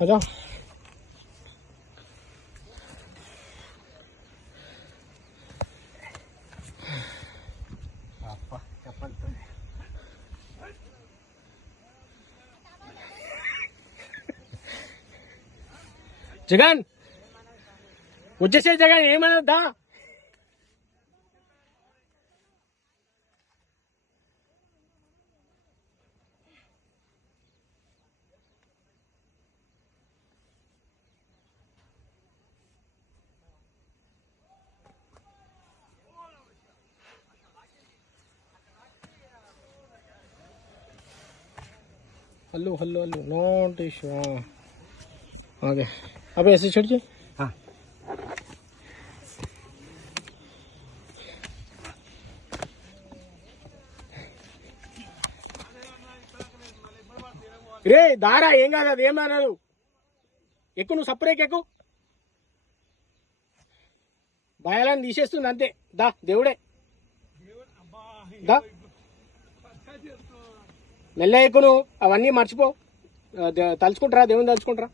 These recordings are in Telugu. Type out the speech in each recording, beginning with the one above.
అదా జగన్ వచ్చేసే జగన్ ఏమన్నా hello hello hello not issue आगे अब ऐसे छोड़ के हाँ రే దారా ఏం కాదు అది ఏమన్నారు ఎక్కువ నువ్వు సపరేట్ ఎక్కువ భయాలను తీసేస్తుంది అంతే దా దేవుడే దా మెల్ల ఎక్కువ నువ్వు అవన్నీ మర్చిపో తలుచుకుంటారా దేవుని తలుచుకుంటారా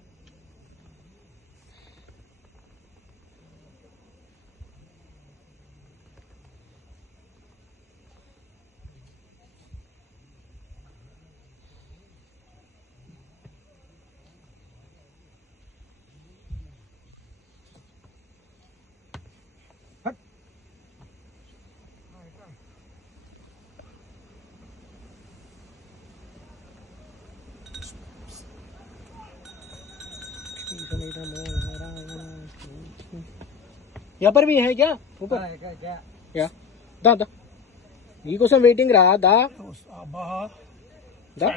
यहाँ पर भी है क्या ऊपर क्या दा दा నీకోసం వెయిటింగ్ రా దా దా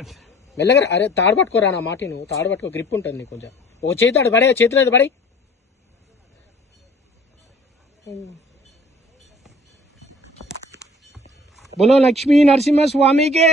మెల్లగా అరే తాడు పట్టుకోరా నా మాటి నువ్వు తాడు పట్టుకో గ్రిప్ ఉంటుంది నీకు కొంచెం ఓ చేతి తాడు పడే చేతిలో పడి बोलो लक्ष्मी नरसिम्हा स्वामी के